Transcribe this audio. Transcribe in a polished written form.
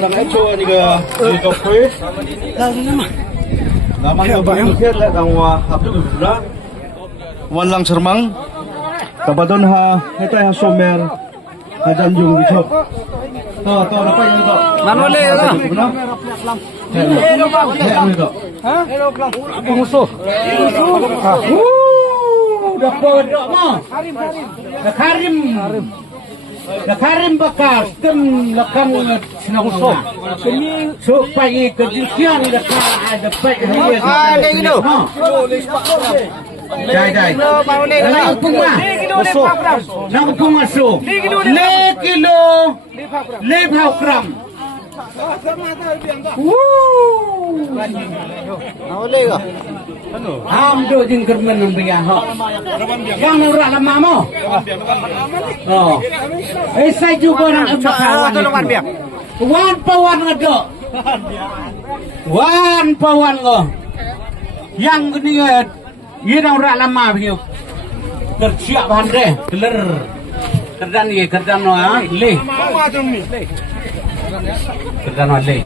đang ép chua thì cái cà phê là mang yang banyak thiết lại đang hợp thức được đó wan lang sermang kabaton ha hetai ha somer ha janjung di chop to dapat yang itu Nan boleh lah. Musuh. Dapat dok mah. Karim bekas tem lekang senang usah. Supaya kejusian lekang ada baik dia. Kayak gitu. Jai. Nang pun masuk. Le kilo. Le gram. Boleh ke? Do jing kermen biya ho. Yang ora lama mo. Oh. Saya juga orang Tolongan biar. Wan pawan ngedok. Wan pawan ngo. Yang gini ye ora lama biyo. Kerja bandre, keler. Kerdan no le. Kerdan no le.